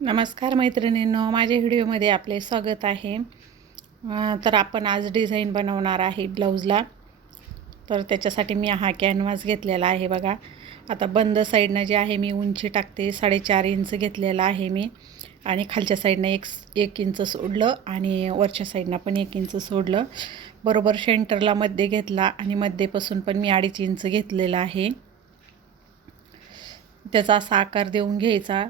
नमस्कार मैत्रिणींनो, माझ्या व्हिडिओमध्ये आपले स्वागत आहे. तर आपण आज डिझाईन बनवणार आहे ब्लाऊजला. तर त्याच्यासाठी मी हा कॅनव्हास घेतलेला आहे बघा. आता बंद साईडनं जे आहे मी उंची टाकते 4.5 इंच घेतलेला आहे मी, आणि खालच्या साईडनं एक इंच सोडलं आणि वरच्या साईडनं पण 1 इंच सोडलं. बरोबर सेंटरला मध्ये घेतला आणि मध्येपासून पण मी 2.5 इंच घेतलेला आहे. त्याचा असा आकार देऊन घ्यायचा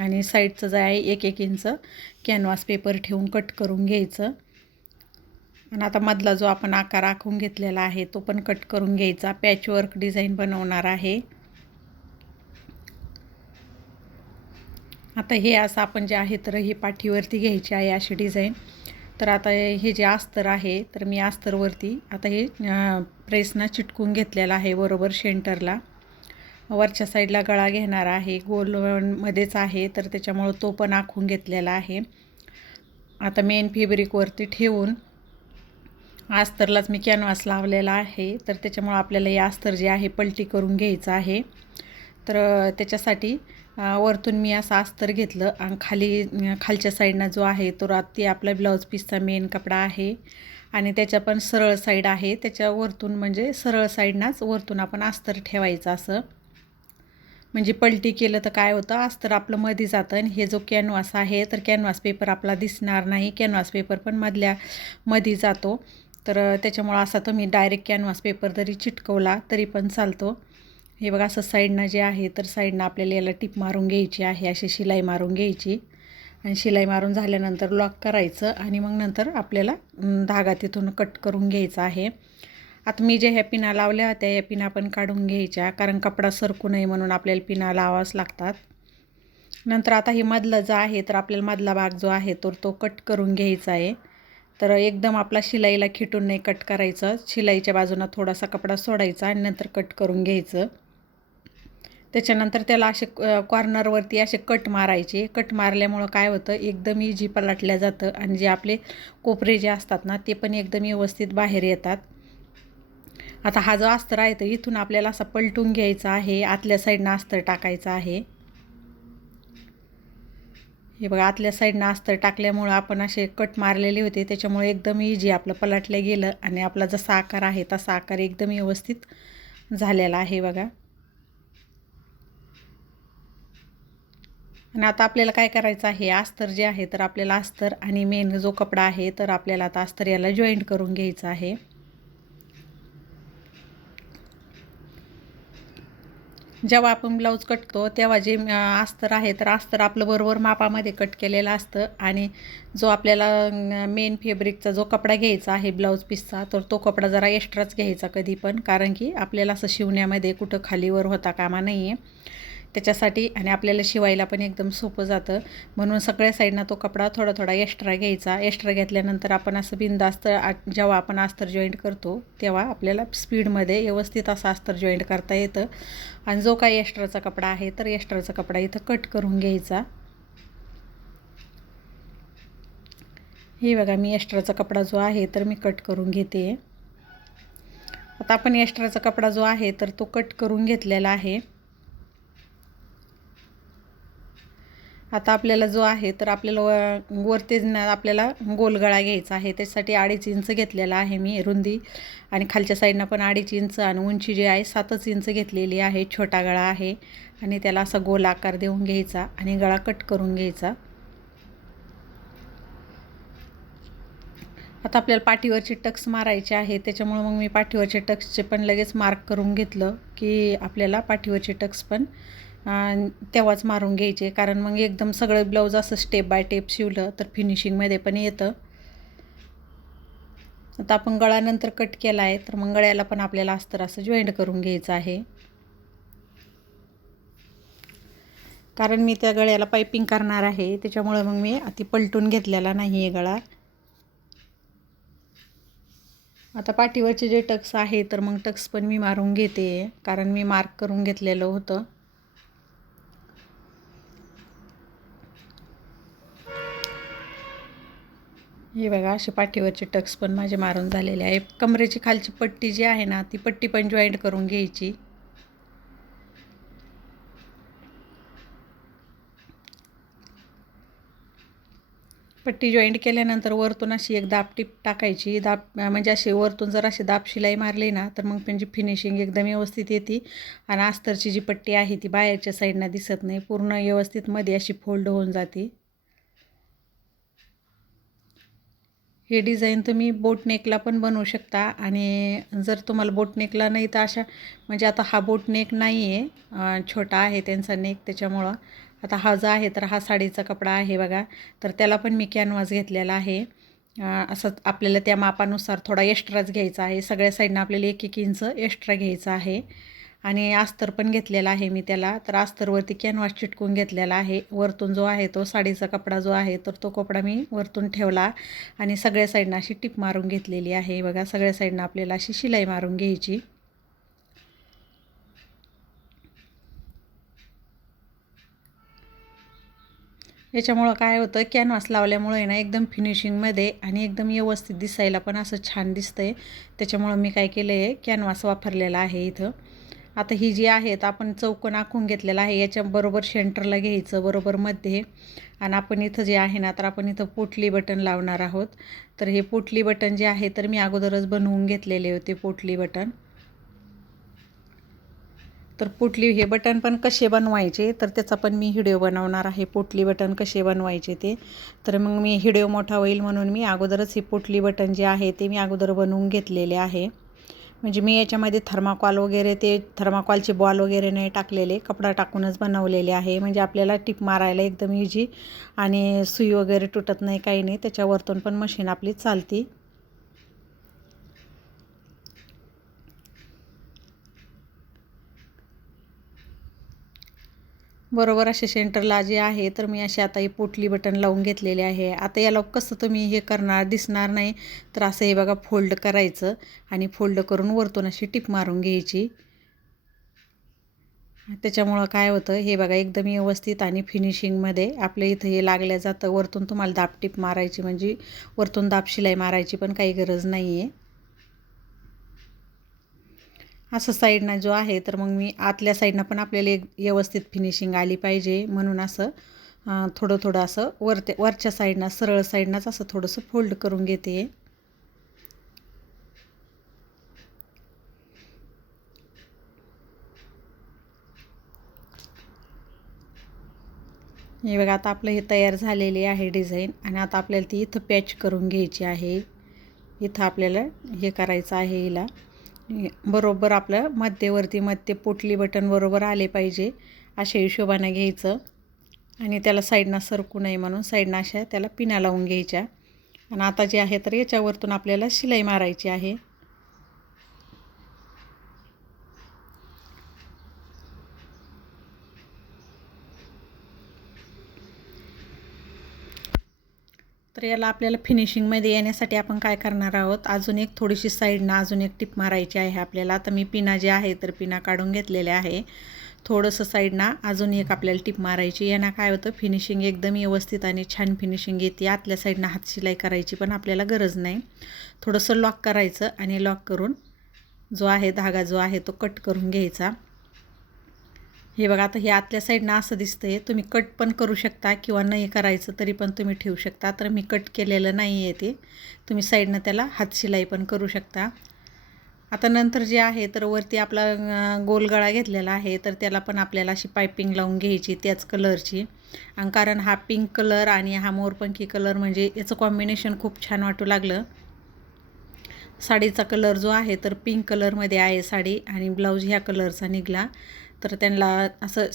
आणि साईडचं जे आहे 1 इंच कॅनव्हास पेपर ठेवून कट करून घ्यायचं. आणि आता मधला जो आपण आकार आखून घेतलेला आहे तो पण कट करून घ्यायचा. पॅचवर्क डिझाईन बनवणार आहे. आता हे असं आपण जे आहे तर ही पाठीवरती घ्यायची आहे अशी डिझाईन. तर आता हे जे अस्तर आहे तर मी अस्तरवरती आता हे प्रेसनं चिटकून घेतलेला आहे बरोबर सेंटरला. वरच्या साईडला गळा घेणार आहे, गोलमध्येच आहे तर त्याच्यामुळं तो पण आखून घेतलेला आहे. आता मेन फॅब्रिकवरती ठेवून अस्तरलाच मी कॅनव्हास लावलेला आहे, तर त्याच्यामुळं आपल्याला हे अस्तर जे आहे पलटी करून घ्यायचं आहे. तर त्याच्यासाठी वरतून मी असं अस्तर घेतलं आणि खालच्या साईडनं जो आहे तो रात्री आपला ब्लाऊज पीसचा मेन कपडा आहे आणि त्याच्या पण सरळ साईड आहे. त्याच्या वरतून म्हणजे सरळ साईडनाच वरतून आपण अस्तर ठेवायचं असं. म्हणजे पलटी केलं तर काय होतं, अस्तर आपलं मध्ये जातं आणि हे जो कॅनव्हास आहे तर कॅनव्हास पेपर आपला दिसणार नाही. कॅनव्हास पेपर पण मध्ये जातो. तर त्याच्यामुळं असा तुम्ही डायरेक्ट कॅनव्हास पेपर जरी चिटकवला तरी पण चालतो. हे बघा असं साईडनं जे आहे तर साईडनं आपल्याला याला टिप मारून घ्यायची आहे, अशी शिलाई मारून घ्यायची आणि शिलाई मारून झाल्यानंतर लॉक करायचं आणि मग नंतर आपल्याला धागा तिथून कट करून घ्यायचा आहे. आता मी जे ह्या पिना लावल्या होत्या या पिना पण काढून घ्यायच्या, कारण कपडा सरकू नये म्हणून आपल्याला पिना लावाच लागतात. नंतर आता हे मधलं जो आहे तर आपल्याला मधला भाग जो आहे तर तो कट करून घ्यायचा आहे. तर एकदम आपला शिलाईला खिटून नाही कट करायचं. शिलाईच्या बाजूनं थोडासा कपडा सोडायचा आणि नंतर कट करून घ्यायचं. त्याच्यानंतर त्याला असे कॉर्नरवरती असे कट मारायचे. कट मारल्यामुळं काय होतं, एकदम इझी पलटल्या जातं आणि जे आपले कोपरे जे असतात ना ते पण एकदम व्यवस्थित बाहेर येतात. आता हा जो अस्तर आहे तर इथून आपल्याला असा पलटून घ्यायचा आहे, आतल्या साईडनं अस्तर टाकायचं आहे. हे बघा, आतल्या साईडनं अस्तर टाकल्यामुळं आपण असे कट मारलेले होते त्याच्यामुळे एकदम इझी आपलं पलटलं गेलं आणि आपला जसा आकार आहे तसा आकार एकदम व्यवस्थित झालेला आहे बघा. आणि आता आपल्याला काय करायचं आहे, अस्तर जे आहे तर आपल्याला अस्तर आणि मेन जो कपडा आहे तर आपल्याला आता अस्तर याला जॉईंट करून घ्यायचं आहे. जेव्हा आपण ब्लाऊज कटतो तेव्हा जे अस्तर आहे तर अस्तर आपलं बरोबर मापामध्ये कट केलेलं असतं आणि जो आपल्याला मेन फॅब्रिकचा जो कपडा घ्यायचा आहे ब्लाऊज पीसचा तर तो कपडा जरा एक्स्ट्राच घ्यायचा कधी पण, कारण की आपल्याला असं शिवण्यामध्ये कुठं खालीवर होता कामा नाही आहे त्याच्यासाठी, आणि आपल्याला शिवायला पण एकदम सोपं जातं. म्हणून सगळ्या साईडनं तो कपडा थोडा थोडा एक्स्ट्रा घ्यायचा. एक्स्ट्रा घेतल्यानंतर आपण असं बिनधास्त जेव्हा आपण अस्तर जॉईंट करतो तेव्हा आपल्याला स्पीडमध्ये व्यवस्थित असं अस्तर जॉईंट करता येतं. आणि जो काही एक्स्ट्राचा कपडा आहे तर एक्स्ट्राचा कपडा इथं कट करून घ्यायचा. हे बघा, मी एक्स्ट्राचा कपडा जो आहे तर मी कट करून घेते. आता आपण एक्स्ट्राचा कपडा जो आहे तर तो कट करून घेतलेला आहे. आता आपल्याला जो आहे तर आपल्याला वरतीच आपल्याला गोलगळा घ्यायचा आहे. त्याच्यासाठी 2.5 इंच घेतलेला आहे मी रुंदी, आणि खालच्या साईडनं पण 2.5 इंच आणि उंची जी आहे 7 इंच घेतलेली आहे. छोटा गळा आहे आणि त्याला असा गोल आकार देऊन घ्यायचा आणि गळा कट करून घ्यायचा. आता आपल्याला पाठीवरची टक्स मारायचे आहे त्याच्यामुळं मग मी पाठीवरचे टक्सचे पण लगेच मार्क करून घेतलं की आपल्याला पाठीवरचे टक्स पण तेव्हाच मारून घ्यायचे, कारण मग एकदम सगळं ब्लाऊज असं स्टेप बाय स्टेप शिवलं तर फिनिशिंगमध्ये पण येतं. आता आपण गळ्यानंतर कट केला आहे तर मग गळ्याला पण आपल्याला अस्तर असं जॉईंट करून घ्यायचं आहे, कारण मी त्या गळ्याला पायपिंग करणार आहे त्याच्यामुळे मग मी ती पलटून घेतलेला नाही आहे गळा. आता पाठीवरचे जे टक्स आहे तर मग टक्स पण मी मारून घेते, कारण मी मार्क करून घेतलेलं होतं. हे बघा, असे पाठीवरचे टक्स पण माझे मारून झालेले आहे. कमरेची खालची पट्टी जी आहे ना ती पट्टी पण जॉईंट करून घ्यायची. पट्टी जॉईंट केल्यानंतर वरतून अशी एक दाब टीप टाकायची. दाब म्हणजे अशी वरतून जर अशी दाब शिलाई मारली ना तर मग त्यांची फिनिशिंग एकदम व्यवस्थित येते आणि अस्तरची जी पट्टी आहे ती बाहेरच्या साईडनं दिसत नाही, पूर्ण व्यवस्थित मध्ये अशी फोल्ड होऊन जाते. हे डिझाईन तुम्ही बोटनेकला पण बनवू शकता आणि जर तुम्हाला बोटनेकला नाही तर अशा म्हणजे आता हा बोटनेक नाही आहे, छोटा आहे त्यांचा नेक, त्याच्यामुळं आता हा जो आहे तर हा साडीचा कपडा आहे बघा, तर त्याला पण मी कॅनव्हास घेतलेला आहे. असं आपल्याला त्या मापानुसार थोडा एक्स्ट्राच घ्यायचा आहे. सगळ्या साईडनं आपल्याला 1-1 इंच एक्स्ट्रा घ्यायचं आहे आणि अस्तर पण घेतलेला आहे मी त्याला. तर अस्तरवरती कॅनव्हास चिटकून घेतलेला आहे. वरतून जो आहे तो साडीचा कपडा जो आहे तर तो कपडा मी वरतून ठेवला आणि सगळ्या साईडनं अशी टिप मारून घेतलेली आहे बघा. सगळ्या साईडनं आपल्याला अशी शिलाई मारून घ्यायची. याच्यामुळं काय होतं, कॅनव्हास लावल्यामुळे ना एकदम फिनिशिंगमध्ये आणि एकदम व्यवस्थित दिसायला पण असं छान दिसतंय. त्याच्यामुळं मी काय केलं आहे, कॅनव्हास वापरलेला आहे इथं. आता ही जी आहे तर आपण चौकोन आखून घेतलेला आहे, याच्याबरोबर सेंटरला घ्यायचं बरोबर मध्ये आणि आपण इथं जे आहे ना तर आपण इथं पोटली बटन लावणार आहोत. तर हे पोटली बटन जे आहे तर मी अगोदरच बनवून घेतलेले होते पोटली बटन. तर पोटली हे बटन पण कसे बनवायचे तर त्याचा पण मी व्हिडिओ बनवणार आहे, पोटली बटन कसे बनवायचे ते. तर मग मी व्हिडिओ मोठा होईल म्हणून मी अगोदरच हे पोटली बटन जे आहे ते मी अगोदर बनवून घेतलेले आहे. म्हणजे मी याच्यामध्ये थर्माकॉल वगैरे ते थर्माकॉलचे बॉल वगैरे नाही टाकलेले, कपडा टाकूनच बनवलेले आहे. म्हणजे आपल्याला टिप मारायला एकदम इझी आणि सुई वगैरे तुटत नाही, काही नाही. त्याच्यावरतून पण मशीन आपली चालती. बरोबर असे सेंटरला जे आहे तर मी असे आता हे पोटली बटन लावून घेतलेले आहे. आता याला कसं तुम्ही हे करणार दिसणार नाही तर असं हे बघा फोल्ड करायचं आणि फोल्ड करून वरतून अशी टिप मारून घ्यायची. त्याच्यामुळं काय होतं हे बघा एकदम व्यवस्थित आणि फिनिशिंगमध्ये आपल्या इथं हे लागल्या जातं. वरतून तुम्हाला दाब टिप मारायची म्हणजे वरतून दाब शिलाई मारायची पण काही गरज नाही आहे. असं साईडनं जो आहे तर मग मी आतल्या साईडनं पण आपल्याला एक व्यवस्थित फिनिशिंग आली पाहिजे म्हणून असं थोडं थोडं असं वरच्या साईडनं सरळ साईडनंच असं थोडंसं फोल्ड करून घेते. हे बघा आता आपलं हे तयार झालेले आहे डिझाईन आणि आता आपल्याला ती इथं पॅच करून घ्यायची आहे. इथं आपल्याला हे करायचं आहे, हिला बरोबर आपलं मध्यवर्ती पोटली बटन बरोबर आले पाहिजे अशा हिशोबाने घ्यायचं आणि त्याला साईडनं सरकू नये म्हणून साईडनं अशा त्याला पिना लावून घ्यायच्या. आणि आता जे आहे तर याच्यावरतून आपल्याला शिलाई मारायची आहे. तर याला आपल्याला फिनिशिंगमध्ये येण्यासाठी आपण काय करणार आहोत, अजून एक थोडीशी साईडनं अजून एक टिप मारायची आहे आपल्याला. तर मी पिना जे आहे तर पिना काढून घेतलेले आहे. थोडंसं साईडनं अजून एक आपल्याला टिप मारायची. यांना काय होतं फिनिशिंग एकदम व्यवस्थित आणि छान फिनिशिंग येते. आतल्या साईडनं हात शिलाई करायची पण आपल्याला गरज नाही. थोडंसं लॉक करायचं आणि लॉक करून जो आहे धागा जो आहे तो कट करून घ्यायचा. हे बघा आता हे आतल्या साईडनं असं दिसतंय. तुम्ही कट पण करू शकता किंवा नाही करायचं तरी पण तुम्ही ठेवू शकता. तर मी कट केलेलं नाही आहे ते. तुम्ही साईडनं त्याला हात शिलाई पण करू शकता. आता नंतर जे आहे तर वरती आपला गोल गळा घेतलेला आहे तर त्याला पण आपल्याला अशी पायपिंग लावून घ्यायची त्याच कलरची. आणि कारण हा पिंक कलर आणि हा मोरपंखी कलर म्हणजे याचं कॉम्बिनेशन खूप छान वाटू लागलं. साडीचा कलर जो आहे तर पिंक कलरमध्ये आहे साडी आणि ब्लाऊज ह्या कलरचा निघाला. तर त्यांना असं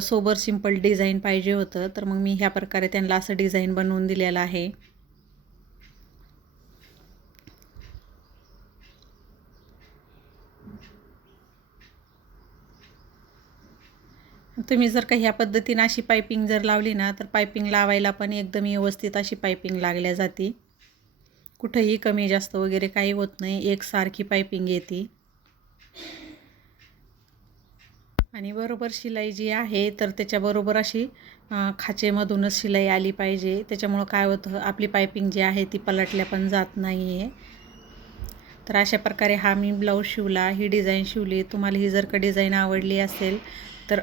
सोबर सिंपल डिझाईन पाहिजे होतं. तर मग मी ह्या प्रकारे त्यांना असं डिझाईन बनवून दिलेलं आहे. तुम्ही जर का ह्या पद्धतीनं अशी पायपिंग जर लावली ना तर पायपिंग लावायला पण एकदम व्यवस्थित अशी पायपिंग लागल्या जाते. कुठंही कमी जास्त वगैरे काही होत नाही, एकसारखी पायपिंग येते. आणि बरोबर शिलाई जी आहे तर त्याच्याबरोबर अशी खाचेमधूनच शिलाई आली पाहिजे. त्याच्यामुळं काय होतं आपली पायपिंग जी आहे ती पलटल्या पण जात नाही आहे. तर अशा प्रकारे हा मी ब्लाऊज शिवला, ही डिझाईन शिवली. तुम्हाला ही जर का डिझाईन आवडली असेल तर